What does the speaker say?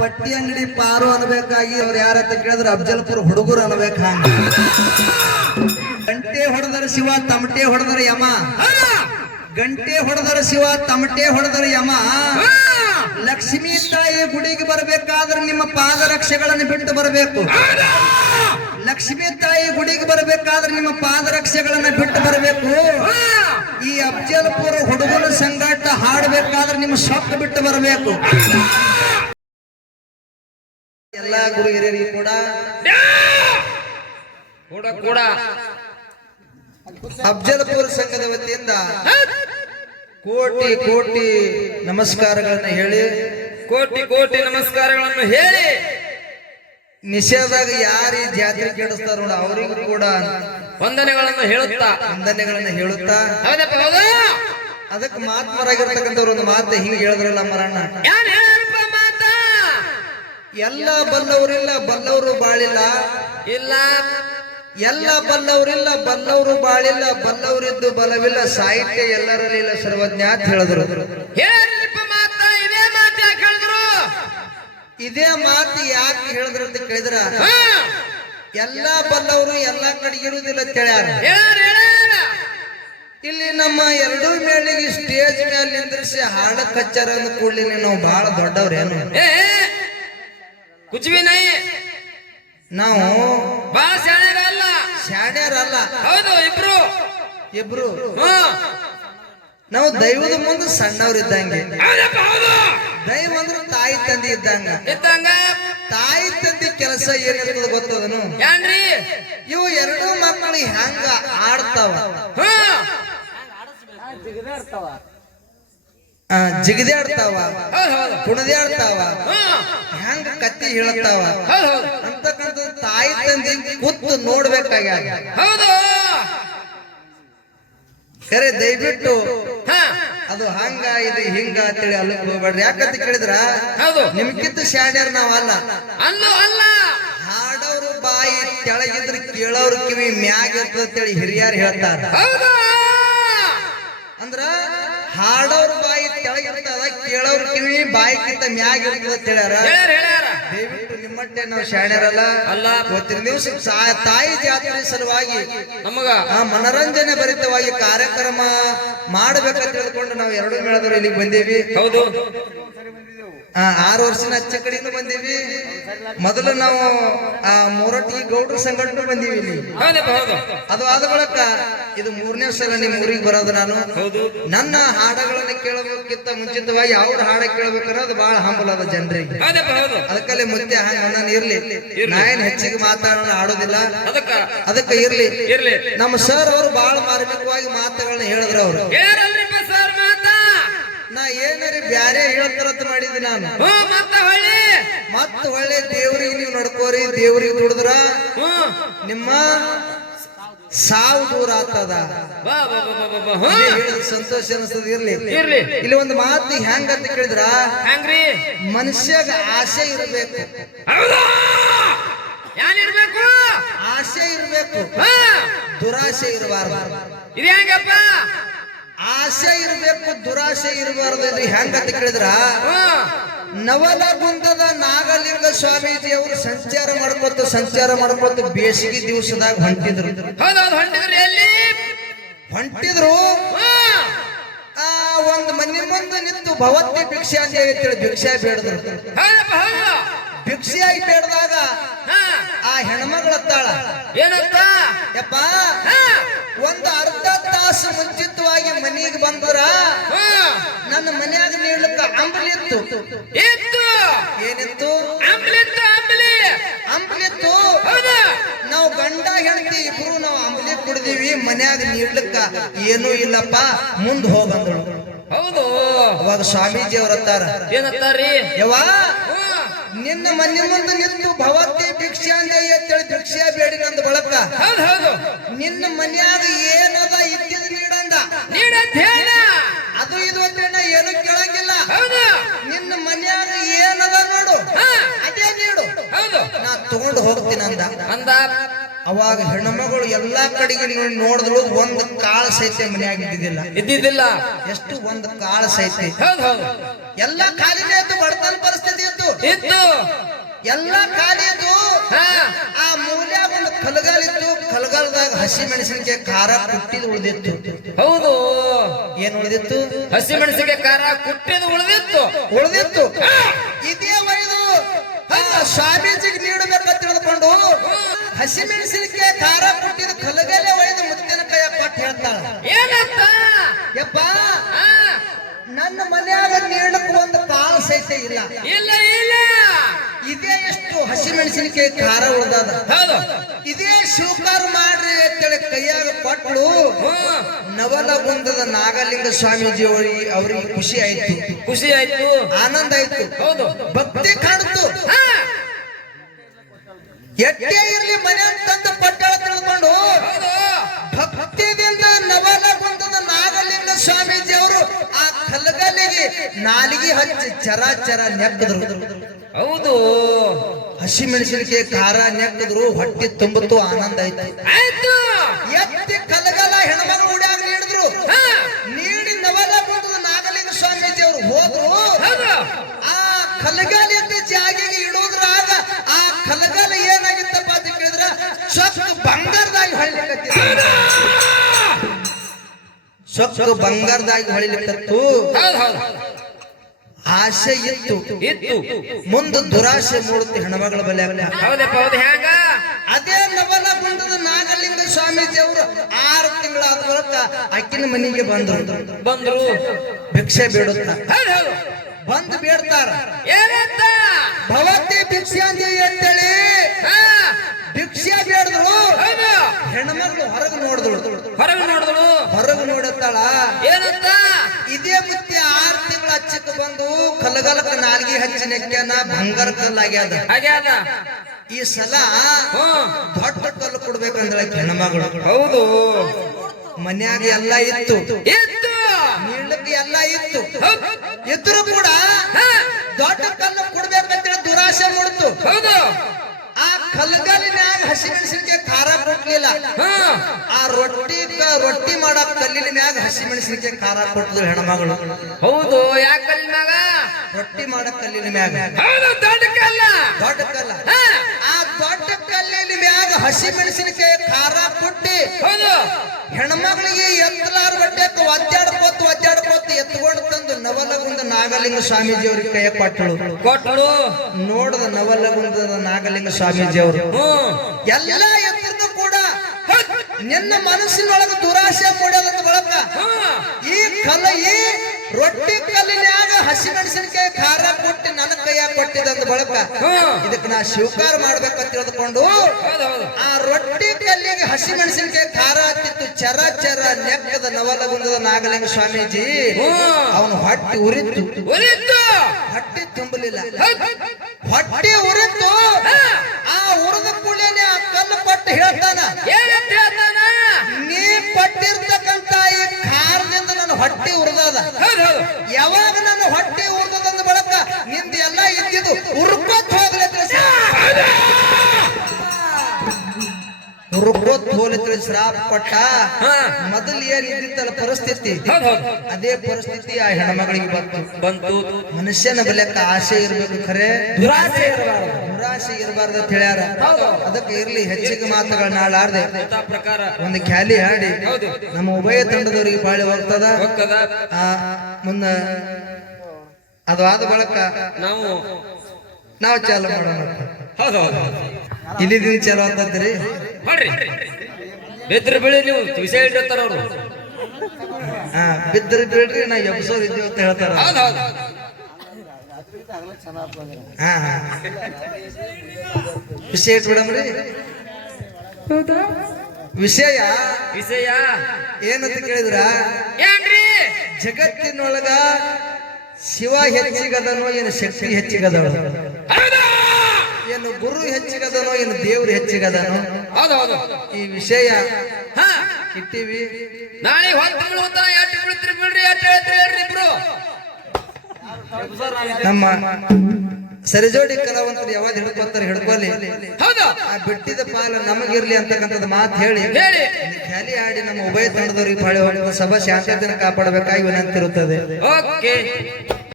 ಪಟ್ಟಿ ಅಂಗಡಿ ಪಾರು ಅನ್ಬೇಕಾಗಿ ಅವ್ರು ಯಾರತ್ತ ಕೇಳಿದ್ರೆ ಅಫ್ಜಲ್ಪುರ್ ಹುಡುಗರು ಅನ್ಬೇಕು ಗಂಟೆ ಹೊಡೆದರ ಶಿವ, ತಮಟೆ ಹೊಡೆದರ ಯಮ. ಗಂಟೆ ಹೊಡೆದರ ಶಿವ, ತಮಟೆ ಹೊಡೆದರ ಯಮ. ಲಕ್ಷ್ಮೀ ತಾಯಿ ಗುಡಿಗೆ ಬರಬೇಕಾದ್ರೆ ನಿಮ್ಮ ಪಾದರಕ್ಷೆಗಳನ್ನು ಬಿಟ್ಟು ಬರಬೇಕು. ಲಕ್ಷ್ಮೀ ತಾಯಿ ಗುಡಿಗೆ ಬರಬೇಕಾದ್ರೆ ನಿಮ್ಮ ಪಾದರಕ್ಷೆಗಳನ್ನ ಬಿಟ್ಟು ಬರಬೇಕು. ಈ ಅಫ್ಜಲ್ಪುರ ಹುಡುಗರು ಸಂಗಾಟ ಹಾಡಬೇಕಾದ್ರೆ ನಿಮ್ಮ ಸೊಕ್ಕ ಬಿಟ್ಟು ಬರಬೇಕು. ಎಲ್ಲಾ ಗುರು ಹಿರಿಯರಿಗೆ ಕೂಡ. ಕೂಡ ಕೂಡ. ಅಫ್ಜಲ್ಪುರ ಸಂಘದ ವತಿಯಿಂದ ಕೋಟಿ ಕೋಟಿ ನಮಸ್ಕಾರಗಳನ್ನ ಹೇಳಿ ಕೋಟಿ ಕೋಟಿ ನಮಸ್ಕಾರಗಳನ್ನು ಹೇಳಿ. ನಿಷೇಧಾಗ ಯಾರು ಈ ಜಾತ್ರೆ ಕೆಡಿಸ್ತಾರ ನೋಡ ಅವರಿಗೂ ಕೂಡ ವಂದನೆಗಳನ್ನು ಹೇಳುತ್ತಾ. ವಂದನೆಗಳನ್ನು ಹೇಳುತ್ತಾ. ಅದಕ್ಕೆ ಮಾತ್ಮರಾಗಿರ್ತಕ್ಕಂಥವ್ರು ಒಂದು ಮಾತು ಹಿಂಗೆ ಹೇಳಿದ್ರಲ್ಲ ಮರಣ್ಣ ಎಲ್ಲ ಬಲ್ಲವರಿಲ್ಲ ಬಲ್ಲವರು ಬಾಳಿಲ್ಲ. ಇಲ್ಲ. ಎಲ್ಲ ಬಲ್ಲವರಿಲ್ಲ ಬಲ್ಲವರು ಬಾಳಿಲ್ಲ ಬಲ್ಲವರಿದ್ದು ಬಲವಿಲ್ಲ. ಸಾಹಿತ್ಯ ಎಲ್ಲರಲ್ಲಿಲ್ಲ ಸರ್ವಜ್ಞ ಅಂತ ಹೇಳಿದ್ರು. ಇದೇ ಮಾತು ಯಾಕೆ ಹೇಳಿದ್ರು? ಅಂತ ಕೇಳಿದ್ರ? ಎಲ್ಲ ಬಲ್ಲವರು ಎಲ್ಲ ಕಡೆ ಇರುವುದಿಲ್ಲ ಹೇಳ್ಯಾರ. ಇಲ್ಲಿ ನಮ್ಮ ಎರಡೂ ಮೇಳಿಗೆ ಸ್ಟೇಜ್ ಮೇಲೆ ನಿಂದ್ರಿಸಿ ಹಾಡ ಕಚ್ಚಾರ ಅಂದ ಕೂಡಲಿನ ನಾವು ಬಹಳ ದೊಡ್ಡವ್ರೇನು? ಏ ನಾಯಿ. ನೈ ನಾವು ಬಹಳ ಶಾಣೆಗಳಲ್ಲ ಶಾಣ್ಯರಲ್ಲ. ಹೌದು ಇಬ್ರು. ಇಬ್ರು. ನಾವು ದೈವದ ಮುಂದೆ ಸಣ್ಣವ್ರು ಇದ್ದಂಗೆ. ಹೌದು. ದೈವ ಅಂದ್ರೆ ತಾಯಿ ತಂದೆ ಇದ್ದಂಗ. ಇದ್ದಂಗ? ತಾಯಿ ತಂದೆ ಕೆಲಸ ಏನಿರ್ತದ ಗೊತ್ತದನು ಏನ್ರಿ ಇವು ಎರಡೂ ಮಕ್ಕಳು ಹೆಂಗ ಆಡ್ತಾವ? ಹ್ಮ್ ಆ, ಕುಣದಾಡ್ತಾವ. ಹೆಂಗ ಕತ್ತಿ ಹೇಳ್ತಾವ. ಅಂತಕ್ಕಂಥ ತಾಯಿ ತಂದೆ ಕೂತು ನೋಡ್ಬೇಕಾಗ್ಯಾಗ ಖರೆ ದಯವಿಟ್ಟು ಅದು ಹಂಗ ಇದು ಹಿಂಗ ಅಂತೇಳಿ ಅಲ್ಲಕ್ ಹೋಗ್ಬೇಡ್ರಿ. ಯಾಕಂತ ಕೇಳಿದ್ರ ನಿಮ್ಗಿಂತ ಶಾಣ್ಯರ್ ನಾವಲ್ಲ ಹಾಡೋರು ಬಾಯಿ ಕೆಳಗಿದ್ರ ಕೇಳೋರು ಕಿವಿ ಮ್ಯಾಗ ಅಂತೇಳಿ ಹಿರಿಯರು ಹೇಳ್ತಾರ. ಅಂದ್ರ ಹಾಡೋರ್ ಬಾಯಿ ಕಿವಿ ಬಾಯಿ ಬಾಯಿಗಿಂತ ಮ್ಯಾಗ ಇರ್ತದ ಅಂತ ಹೇಳ್ಯಾರ. ದಯವಿಟ್ಟು ನಿಮ್ಮಟ್ಟೆ ನಾವು ಶಾಣ್ಯರಲ್ಲ ಅಲ್ಲ. ಇವತ್ತಿನ ದಿವಸ ತಾಯಿ ಜಾತ್ರೆ ಸಲುವಾಗಿ ನಮಗ. ಆ ಮನರಂಜನೆ ಭರಿತವಾಗಿ ಕಾರ್ಯಕ್ರಮ ಮಾಡಬೇಕಂತ ತಿಳ್ಕೊಂಡು ನಾವು ಎರಡು ಮೇಳದವರು ಇಲ್ಲಿಗೆ ಬಂದೇವಿ. ಹೌದು. ಆರು ವರ್ಷನ ಅಚ್ಚ ಕಡೆಯಿಂದ ಬಂದೀವಿ. ಮೊದಲು ನಾವು ಆ ಮೂರೊಟ್ಟಿಗೆ ಗೌಡ್ರ ಸಂಘಟನೆ ಬಂದೀವಿ ಇಲ್ಲಿ. ಅದು ಆದ ಬಳಿಕ ಇದು ಮೂರನೇ ಸಲ ನಿಮ್ಮ ಊರಿಗೆ ಬರೋದು ನಾನು. ನನ್ನ ಹಾಡಗಳನ್ನ ಕೇಳಬೇಕಿಂತ ಮುಂಚಿತವಾಗಿ ಅವ್ರ ಹಾಡ ಕೇಳಬೇಕಾದ್ರೆ ಅದು ಬಹಳ ಹಂಬಲ ಅದ ಜನರಿಗೆ. ಹೌದಪ್ಪ ಹೌದು ಮುತ್ತೆ ಹಂಗ ಇರ್ಲಿ. ನಾಯನ್ ಹೆಚ್ಚಿಗೆ ಮಾತಾಡೋಣ ಆಡೋದಿಲ್ಲ. ಅದಕ್ಕ. ಇರ್ಲಿ. ಇರ್ಲಿ. ನಮ್ಮ ಸರ್ ಅವರು ಬಹಳ ಮಾರ್ಮಿಕವಾಗಿ ಮಾತುಗಳನ್ನ ಹೇಳಿದ್ರು ಅವರು. ನಾ ಏನಾರಿ ಬ್ಯಾರೆ ಹೇಳ್ತಾರಂತ ಮಾಡಿದ್ದೆ ನಾನು. ಮತ್ತೆ ಒಳ್ಳೆ ದೇವ್ರಿಗೆ ನೀವು ನಡ್ಕೋರಿ ದೇವ್ರಿಗೆ ದುಡಿದ್ರ. ನಿಮ್ಮ ಸಾವು ದೂರ ಆಗ್ತದ. ಸಂತೋಷ ಅನಿಸ್ತದ ಇರ್ಲಿ. ಇರ್ಲಿ. ಇಲ್ಲಿ ಒಂದು ಮಾತು ಹೆಂಗ ಅಂತ ಕೇಳಿದ್ರ? ಹೆಂಗ್ರಿ? ಮನುಷ್ಯಗ ಆಸೆ ಇರಬೇಕು. ಏನಿರ್ಬೇಕು ಆಸೆ ಇರಬೇಕು. ದುರಾಸೆ ಇರಬಾರ್ದು. ಇದು ಹೆಂಗಪ್ಪ? ಆಸೆ ಇರಬೇಕು ದುರಾಸೆ ಇರಬಾರ್ದು. ಇದು ಹೆಂಗ ಅಂತ ಕೇಳಿದ್ರ ನವಲಗುಂದದ ನಾಗಲಿಂಗ ಸ್ವಾಮೀಜಿ ಅವರು ಸಂಚಾರ ಮಾಡ್ಕೊತ ಸಂಚಾರ ಮಾಡ್ಕೊತ ಬೇಸಿಗೆ ದಿವಸದಾಗ ಹೊಂಟಿದ್ರು. ಹೊಂಟಿದ್ರಿ. ಎಲ್ಲಿ? ಹೊಂಟಿದ್ರು. ಆ ಒಂದ್ ಮನೆ ಮುಂದೆ ನಿಂತು ಭವತ್ತಿ ಭಿಕ್ಷೆ ಅಂತ ಹೇಳಿ ಭಿಕ್ಷೆ ಬೇಡದ್ರು. ಭಿಕ್ಷೆಯಾಗಿ ಬೇಡದಾಗ ಆ ಹೆಣ್ಮಗಳತ್ತಾಳ. ಏನಂತ ಯಪ್ಪ ಒಂದು ಅರ್ಧ ತಾಸು ಮುಂಚಿತವಾಗಿ ಮನೆಗೆ ಬಂದ್ರ ನನ್ನ ಮನ್ಯಾಗ ನೀಡ್ಲಿಕ್ಕ ಅಂಬಲಿ ಇತ್ತು ಕುಡ್ದೀವಿ ಮನ್ಯಾಗ ನೀಡ್ಲಿಕ್ಕ ಏನೂ ಇಲ್ಲಪ್ಪ ಮುಂದ್ ಹೋಗಂದ್ರು ಹೌದು. ಅವಾಗ ಸ್ವಾಮೀಜಿ ಅವ್ರತ್ತಾರ ಏನತ್ತಾರಿ? ಯವಾ ನಿನ್ನ ಮನೆ ಮುಂದೆ ನಿಂತು ಭವತ್ತಿ ಭಿಕ್ಷೆ ಅಂದ ಎತ್ತೇಳಿ ಭಿಕ್ಷೆ ಬೇಡಿ ನಂದು ಬಳಕ. ನಿನ್ನ ಮನ್ಯಾಗ ಏನದ ಇದ್ದಿದ್ ನೀಡಂದ. ಅದು ಇದು ಅಂತ ಏನು ಕೇಳಂಗಿಲ್ಲ. ನಿನ್ನ ಮನ್ಯಾಗ ಏನದ ನೋಡು. ಅದೇ ನೀಡು. ನಾ ತಗೊಂಡು ಹೋಗ್ತೀನಿ ಅಂದ. ಅಂದ. ಅವಾಗ ಹೆಣ್ಮಗಳು ಎಲ್ಲಾ ಕಡೆಗೆ ನೀವು ನೋಡಿದ್ರು ಒಂದು ಕಾಳ ಸಹಿತ ಮನೆಯಾಗ ಇದ್ದಿದ್ದಿಲ್ಲ. ಇದ್ದಿದ್ದಿಲ್ಲ. ಎಷ್ಟು ಒಂದು ಕಾಳ ಸಹಿತ. ಎಲ್ಲಾ ಖಾಲಿನೇ ಇತ್ತು ಬಡತನ ಪರಿಸ್ಥಿತಿ ಇತ್ತು. ಇತ್ತು. ಎಲ್ಲಾ ಖಾಲಿ ಇತ್ತು. ಆ ಮೂಲ ಒಂದು ಕಲಗಾಲ್ ಇತ್ತು. ಕಲಗಾಲದಾಗ ಹಸಿ ಮೆಣಸಿನಕಾಯಿ ಖಾರ ಕುಟ್ಟಿದ್ ಉಳಿದಿತ್ತು. ಹೌದು. ಏನ್ ಉಳಿದಿತ್ತು? ಹಸಿ ಮೆಣಸಿಗೆ ಖಾರ ಕುಟ್ಟಿದ್ ಉಳಿದಿತ್ತು. ಉಳಿದಿತ್ತು. ಇದೇ ಒಯ್ದು ಸ್ವಾಮೀಜಿಗೆ ತಿಳಿದುಕೊಂಡು ಹಸಿ ಮೆಣಸಿನಕಾಯಿ ಖಾರ ಕೊಟ್ಟಿದ್ದು ಕಲಗಲೆ ಒಯ್ದು ಮುತ್ತಿನ ಕೈಯ ಕೊಟ್ಟು ಹೇಳ್ತಾಳ. ಏನಂತ ಯಪ್ಪ ನನ್ನ ಮನೆಯಾಗ ನೀಡಕ್ ಒಂದು ಕಾಳ ಸಹಿತ ಇಲ್ಲ. ಇಲ್ಲ ಇಲ್ಲ. ಇದೇ ಎಷ್ಟು ಹಸಿ ಮೆಣಸಿನಕಾಯಿ ಖಾರ ಉಳ್ದದ. ಇದೇ ಶಿವಕಾರ ಮಾಡ್ರಿ ಅಂತೇಳಿ ಕೈಯಾಗ ಕೊಟ್ಟಳು ನವಲ ನವಲಗುಂದದ ನಾಗಲಿಂಗ ಸ್ವಾಮೀಜಿ ಅವರಿಗೆ ಅವರಿಗೆ ಖುಷಿ ಆಯ್ತು. ಖುಷಿ ಆಯ್ತು. ಆನಂದ ಆಯ್ತು. ಹೌದು. ಭಕ್ತಿ ಕಾಣ್ತು. ಹಾ, ಇರಲಿ ಮನೆ ತಂದ ಪಟ್ಟಳ ತಿಳ್ಕೊಂಡು ಹೌದು ಭಕ್ತಿದಿಂದ ನವಲಗುಂದದ ನಾಗಲಿಂಗ ಸ್ವಾಮೀಜಿ ಅವರು ಆ ಕಲ್ಲಗಲ್ಲಿಗೆ ನಾಲಿಗೆ ಹಚ್ಚಿ ಚರ ಚರ ನೆಕ್ಕದ್ರು. ಹೌದು. ಹಸಿ ಮೆಣಸಿನಕಾಯಿ ಖಾರ ನೆಕ್ಕದ್ರು ಹೊಟ್ಟೆ ತುಂಬುತ್ತು ಆನಂದ ಆಯ್ತು. ಆಯ್ತು. ಎತ್ತಿ ಕಲಗಲ ಹೆಣ್ಮಗಳು ಉಡ್ಯಾಗ ನೀಡಿದ್ರು. ನೀಡಿ ನವಲ ನವಲಗುಂದದ ನಾಗಲಿಂಗ ಸ್ವಾಮೀಜಿ ಅವರು ಹೋದ್ರು. ಹೌದು. ಆ ಕಲಗಾಲ ಸೊಕ್ಕ ಬಂಗಾರದಾಗಿ ಹೊಳಿಲಿಕ್ಕತ್ತು. ಹೌದು ಆಸೆ ಇತ್ತು. ಇತ್ತು. ಮುಂದೆ ದುರಾಸೆ ಮೂಡುತ್ತೆ ಹೆಣ್ಮಗಳ ಬಲೆ ಹೌದಪ್ಪ ಹೌದು ಬಂದದ ಅದೇ ನಾಗಲಿಂಗ ಸ್ವಾಮೀಜಿ ಅವರು ಆರು ತಿಂಗಳಾದ ಬಳಿಕ ಅಕ್ಕಿನ ಮನೆಗೆ ಬಂದ್ರು. ಬಂದ್ರು. ಭಿಕ್ಷೆ ಬೇಡುತ್ತ. ಬಂದು ಬೇಡ್ತಾರ. ಏನಂತ? ಭವತಿ ಭಿಕ್ಷೆ ಅಂತ ಅಂತೇಳಿ? ಭಿಕ್ಷೆ ಬೇಡಿದ್ರು ಹೆಣ್ಮಗಳು ಹೊರಗೆ ನೋಡಿದ್ರು ಹೊರಗೆ ನೋಡಿದ್ರು ಹೊರಗೆ ಏನಂತ? ಇದೇ ಮುತ್ತಿ ಆರ್ ತಿಂಗಳ ಹಚ್ಚಕ್ ಬಂದು ಕಲ್ಗಲಕ ನಾಲ್ಗಿ ಹಚ್ಚಿ ನೆಕ್ಕ್ಯಾನ ಬಂಗಾರ ಕಲ್ಲಾಗ್ಯಾದ. ಈ ಸಲ ದೊಡ್ಡ ಕಲ್ಲು ಕೊಡ್ಬೇಕಂದ್ರೆ ಹೆಣ್ಮಗಳು. ಹೌದು. ಮನ್ಯಾಗ ಎಲ್ಲ ಇತ್ತು. ಇತ್ತು. ನೀಡ್ಲಿಕ್ಕೆ ಎಲ್ಲ ಇತ್ತು. ಇದ್ರು ಕೂಡ ದೊಡ್ಡ ಕಲ್ಲು ಕೊಡ್ಬೇಕಂತೇಳಿ ದುರಾಶೆ ಮಾಡ್ತು. ಹೌದು. ಆ ಕಲ್ಗಲಿನ್ಯಾಗ ಹಸಿಮೆಣಸಿನಕಾಯಿ ಖಾರ ಕೊಡ್ಲಿಲ್ಲ ಹಾ, ಆ ರೊಟ್ಟಿ ರೊಟ್ಟಿ ಮಾಡಕ್ ಕಲ್ಲಿನ ಮ್ಯಾಗ ಹಸಿ ಮೆಣಸಿನಕಾಯಿ ಖಾರ ಕೊಟ್ಟಿದ್ರು ಹೆಣ್ಮಗಳು. ಹೌದು ಯಾಕಲ್ಲಿ ಮ್ಯಾಗ? ರೊಟ್ಟಿ ಮಾಡಕ್ ಕಲ್ಲಿನ ಮ್ಯಾಗ. ದೊಡ್ಡ ಕಲ್ಲ. ದೊಡ್ಡ ಕಲ್ಲ. ಆ ದೊಡ್ಡ ಕಲ್ಲಿನ ಮ್ಯಾಗ ಹಸಿಮೆಣಸಿನಕಾಯಿ ಖಾರ ಕೊಟ್ಟಿ ಹೌದು. ಹೆಣ್ಮಗಳಿಗೆ ಎತ್ತಲಾರ ಬಟ್ಟೆ ಒದ್ದಾಡ ಎತ್ಕೊಂಡು ತಂದು ನವಲಗುಂದ ನಾಗಲಿಂಗ ಸ್ವಾಮೀಜಿ ಅವ್ರಿಗೆ ಕೈ ಕೊಟ್ಟಳು. ಕೊಟ್ಟಳು. ನೋಡದ ನವಲಗುಂದ ನಾಗಲಿಂಗ ಸ್ವಾಮೀಜಿ ಅವರು ಎಲ್ಲ ಎತ್ತರದ್ದು ಕೂಡ ನಿನ್ನ ಮನಸ್ಸಿನೊಳಗ ದುರಾಸೆ ಮೂಡೋದಂತ ಬಳಕ ಈ ಕಲ ಈ ರೊಟ್ಟಿ ಕಲ್ಲಿನ್ಯಾಗ ಹಸಿ ಮೆಣಸಿನಕಾಯಿ ಖಾರ ಕೊಟ್ಟು ನನ್ನ ಕೈಯಾಗ ಕೊಟ್ಟಿದಂದ ಬಳಕ. ಇದಕ್ಕೆ ನಾ ಸ್ವೀಕಾರ ಮಾಡ್ಬೇಕಂತ ತಿಳಿದುಕೊಂಡು ಆ ರೊಟ್ಟಿ ಕಲ್ಲಿಗೆ ಹಸಿ ಮೆಣಸಿನಕಾಯಿ ಖಾರ ಚರ ಚರ ನೆಕ್ಕದ ನವಲಗುಂದದ ನಾಗಲಿಂಗ ಸ್ವಾಮೀಜಿ. ಅವನು ಹೊಟ್ಟೆ ಉರಿತು. ಉರಿತು. ಹೊಟ್ಟೆ ತುಂಬಲಿಲ್ಲ. ಹೊಟ್ಟೆ ಉರಿತು. ಆ ಉರಿದ ಕೂಡಲೇ ಆ ಕಲ್ಲು ಪಟ್ಟು ಹೇಳ್ತಾನ ನೀ ಪಟ್ಟಿರ್ತಕ್ಕಂತ ಈ ಖಾರದಿಂದ ನನ್ನ ಹೊಟ್ಟೆ ಉರಿದದ. ಯಾವಾಗ ನನ್ನ ಹೊಟ್ಟೆ ಉರಿದದಂದ ಬಳಕ ನಿಂದ ಎಲ್ಲ ಇದ್ದಿದ್ದು ಉರ್ಕೋತ್ ಹೋಗ್ಲತ್ತ ತಿಳಿಸಿ ಹೋಗ್ಲಿ ತಿಳಿಸಿ ಶ್ರಾಪ ಕೊಟ್ಟ. ಮೊದಲು ಏನ್ ಇದ್ದಿತ್ತಲ್ಲ ಪರಿಸ್ಥಿತಿ? ಅದೇ ಪರಿಸ್ಥಿತಿ ಆ ಹೆಣ್ಮಗಳಿಗೆ ಬಂತು. ಬಂತು. ಮನುಷ್ಯನ ಬೆಲೆಕ್ಕ ಆಸೆ ಇರ್ಬೇಕು ಖರೆ. ದುರಾಸೆ ಇರಬಾರದು. ದುರಾಸೆ ಇರಬಾರ್ದು ಅಂತ ಹೇಳ್ಯಾರ. ಅದಕ್ಕೆ ಇರ್ಲಿ ಹೆಚ್ಚಿಗೆ ಮಾತುಗಳನ್ನ ಆಡಾರ್ದೆ ಪ್ರಕಾರ. ಒಂದು ಖ್ಯಾಲಿ ಹಾಡಿ. ನಮ್ಮ ಉಭಯ ತಂಡದವರಿಗೆ ಬಾಳೆ ಹೋಗ್ತದ? ಮುನ್ನ ಅದು ಆದ ಬಳಕ ನಾವು ನಾವು ಚಾಲು ಮಾಡೋಣ ಹೌದು ಹೌದು. ಇಲ್ಲಿ ದಿನ ಚಾಲು ಅಂತಂದ್ರಿ ಮಾಡ್ರಿ. ಬಿದ್ರ ಬೆಳಿ ನೀವು ವಿಷಯ ಇಟ್ಟಿರ್ತಾರ ಅವರು. ಹಾ ಬಿದ್ರ ಬಿಡ್ರಿ ನಾ ಎಬ್ಸೋರ್ ಇದ್ದೀವಿ ಅಂತ ಹೇಳ್ತಾರ. ಹಾ ಹಾ. ವಿಷಯ ಇಟ್ಬಿಡಮ್ರಿ ವಿಷಯ? ವಿಷಯ? ಏನಂತ ಕೇಳಿದ್ರ? ಏನ್ರಿ? ಜಗತ್ತಿನೊಳಗ ಶಿವ ಹೆಚ್ಚಿಗದನೋ ಏನು ಶಕ್ತಿ ಹೆಚ್ಚಿಗದನೋ? ಏನು ಗುರು ಹೆಚ್ಚಿಗದನೋ ಏನು ದೇವ್ರು ಹೆಚ್ಚಿಗದನೋ? ಹೌದು ಹೌದು ಈ ವಿಷಯ ಹಾ ಇಟ್ಟಿವಿ. ನಾಳೆ ಹೊತ್ತು ಬೀಳುತ್ತಾನ ಎಷ್ಟು ಬೀಳ್ತೀರಿ ಬಿಡ್ರಿ ಎಷ್ಟು ಹೇಳ್ತೀರಿ ಹೇಳ್ರಿ ಇಬ್ರು. ನಮ್ಮ ಸರಿಜೋಡಿ ಕಲಾವಂತರು ಯಾವಾಗ ಹಿಡ್ಕೊತಾರೆ ಹಿಡ್ಕೊಲಿ. ಹೌದು. ಆ ಬಿಟ್ಟಿದ ಪಾಲ ನಮಗಿರ್ಲಿ ಅಂತಕ್ಕಂಥದ್ದು ಮಾತು ಹೇಳಿ. ಹೇಳಿ. ಖ್ಯಾಲಿ ಆಡಿ ನಮ್ಮ ಉಭಯ ತಂಡದವ್ರಿಗೆ ಬಾಳೆ ಹೋಗುವ ಸಭಾ ಶಾಂತತೆಯನ್ನು ಕಾಪಾಡಬೇಕಾಗಿ ವಿನಂತಿರುತ್ತದೆ. ಓಕೆ.